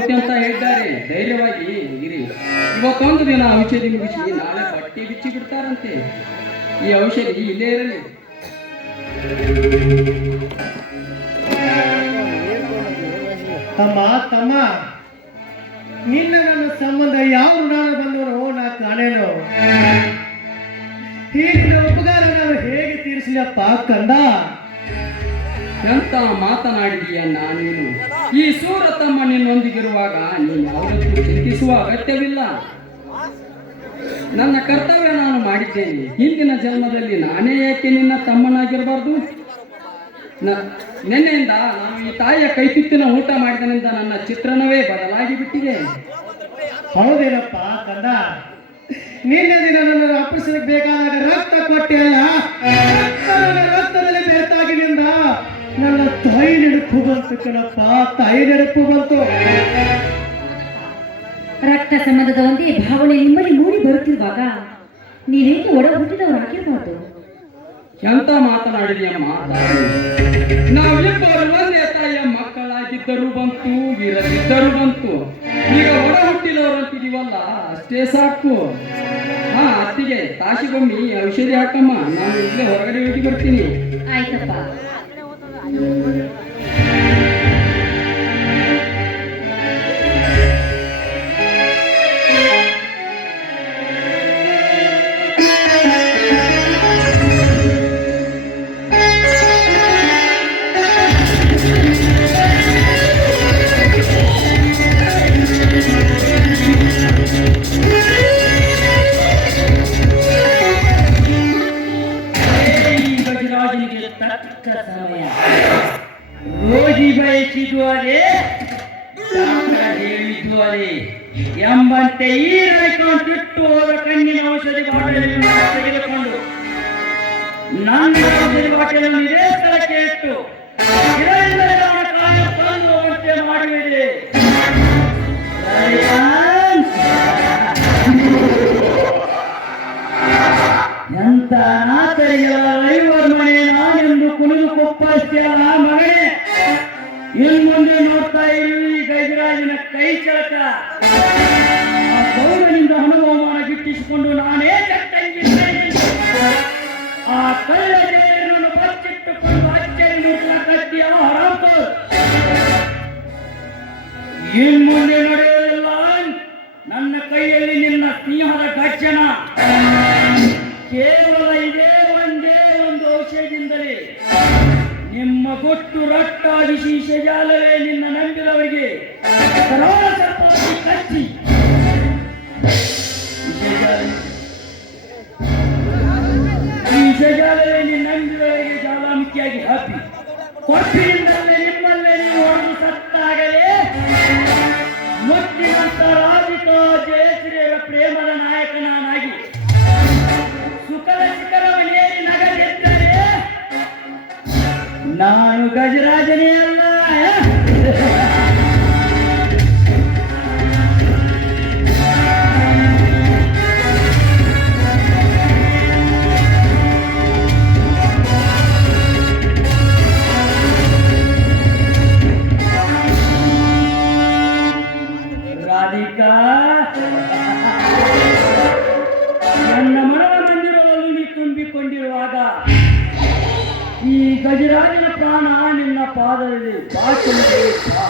ಹೇಳಿದ್ದಾರೆ. ಧೈರ್ಯವಾಗಿ ಇರಿ ಇವತ್ತೊಂದು ದಿನ ಔಷಧಿ ಮುಗಿಸಿ ನಾಳೆ ಬಟ್ಟೆ ಬಿಚ್ಚಿ ಬಿಡ್ತಾರಂತೆ. ಈ ಔಷಧಿ ಇಲ್ಲೇ ಇರಲಿ. ತಮ್ಮ ತಮ್ಮ. ನಿನ್ನ ನನ್ನ ಸಂಬಂಧ ಯಾವ ಋಣಾನ ಬಂದವರು? ನಾ ಕಾಣೇನು ಹೀಗಿನ ಉಪಕಾರ ನಾನು ಹೇಗೆ ತೀರಿಸಲಪ್ಪ ಕಂದ? ಎಂತ ಮಾತನಾಡಿದೀಯನ್ನ ನಾನೇನು? ಈ ಸೂರತಮ್ಮ ನಿನ್ನೊಂದಿಗಿರುವಾಗ ನೀನು ಯಾವುದಕ್ಕೂ ಚಿಂತಿಸುವ ಅಗತ್ಯವಿಲ್ಲ. ನನ್ನ ಕರ್ತವ್ಯ ನಾನು ಮಾಡಿದ್ದೇನೆ. ಹಿಂದಿನ ಜನ್ಮದಲ್ಲಿ ನಾನೇ ಏಕೆ ನಿನ್ನ ತಮ್ಮನಾಗಿರಬಾರ್ದು? ನಿನ್ನೆಯಿಂದ ನಾನು ಈ ತಾಯಿಯ ಕೈತಿತ್ತಿನ ಊಟ ಮಾಡಿದನಿಂದ ನನ್ನ ಚಿತ್ರಣವೇ ಬದಲಾಗಿ ಬಿಟ್ಟಿದೆ. ಹೌದೇನಪ್ಪ ಕಂದ? ನಿನ್ನೆ ದಿನ ನನ್ನ ಅಪ್ಪಿಸಲಿಕ್ಕೆ ಬೇಕಾದಾಗ ರಕ್ತ ಕೊಟ್ಟೆ ಕಣಪ್ಪ ತಾಯಿ ನೆನಪು ಬಂತು. ರಕ್ತ ಸಂಬಂಧದ ಒಂದೇ ಭಾವನೆ ನಿಮ್ಮಲ್ಲಿ ಮೂಡಿ ಬರುತ್ತಿರುವಾಗ ನೀವೇಕೆ ಒಡ ಹುಟ್ಟಿದವರಾಗಿರಬಾರ್ದು ಎಂತ ಮಾತನಾಡಿದೆಯಮ್ಮ ನಾವಿಬ್ಬರು ಒಂದೇ ತಾಯಿಯ ಮಕ್ಕಳಾಗಿದ್ದರೂ ಬಂತು ಇರದಿದ್ದರೂ ಬಂತು. ಈಗ ಒಡ ಹುಟ್ಟಿದವರಂತಿದೀವಲ್ಲ ಅಷ್ಟೇ ಸಾಕು. ಹಾ ಅತ್ತಿಗೆ ತಾಸಿಗೊಮ್ಮೆ ಔಷಧಿ ಹಾಕಮ್ಮ. ನಾನು ಇಲ್ಲೇ ಹೊರಗಡೆ ಹೋಗಿ ಬರ್ತೀನಿ. ಆಯ್ತಪ್ಪ. ಗಜರಾಜನಿಗೆ ತಕ್ಕ ಸಮಯ. ರೋಗಿ ಹೇಳಿದ್ದು ಅದೇ ಎಂಬಂತೆ ಈ ರೈತನು ಬಿಟ್ಟು ಹೋದ ಕಣ್ಣಿನ ಔಷಧಿ ಬಾಟಲಿಯನ್ನು ತೆಗೆದುಕೊಂಡು ನನ್ನ ಔಷಧಿ ಬಾಟಲಿಯನ್ನು ಇದೇ ಸ್ಥಳಕ್ಕೆ ಇಟ್ಟು ಇದರಿಂದಲೇ ಇನ್ ಮುಂದೆ ನೋಡ್ತಾ ಇರು ಗಜರಾಜನ ಕೈ ಚಳಕ ಆ ಗೌರವನಿಂದ ಅನುಭವಮಾನ ಗಿಟ್ಟಿಸಿಕೊಂಡು ನಾನೇ ಆ ಕಳ್ಳನ್ನು ಬಚ್ಚಿಟ್ಟುಕೊಂಡು ಅಚ್ಚರಿ ಕತ್ತಿಯ ಹರಾತ ಇನ್ ಮುಂದೆ ನಡೆಯಲಿಲ್ಲ? ನನ್ನ ಕೈಯಲ್ಲಿ ನಿನ್ನ ಸಿಂಹದ ಗರ್ಜನ. ಕೇವಲ ಇದೇ ಒಂದೇ ಒಂದು ಔಷಧಿಯಿಂದಲೇ. ನಿಮ್ಮ ಕೊಟ್ಟು ರಟ್ಟಾಗಿಸಿ ಶಜಾಲವೇ ನಿನ್ನ ನಂಬಿದವರಿಗೆ. ಕಚ್ಚಿ ಈ ಶಜಾಲವೇ ನಿನ್ನ ನಂಬಿದವರಿಗೆ ಜ್ವಾಲಾಮುಖಿಯಾಗಿ ಹಬ್ಬಿ ಕೊಟ್ಟಿನಿಂದಲೇ ನಾನು ಗಜರಾಜನೇ ಅಲ್ಲ ಈ ಗಜರಾಜನ ಪ್ರಾಣ ನಿನ್ನ ಪಾದದಲ್ಲಿ ಬಾಚಲಿದೆ ಬಾ.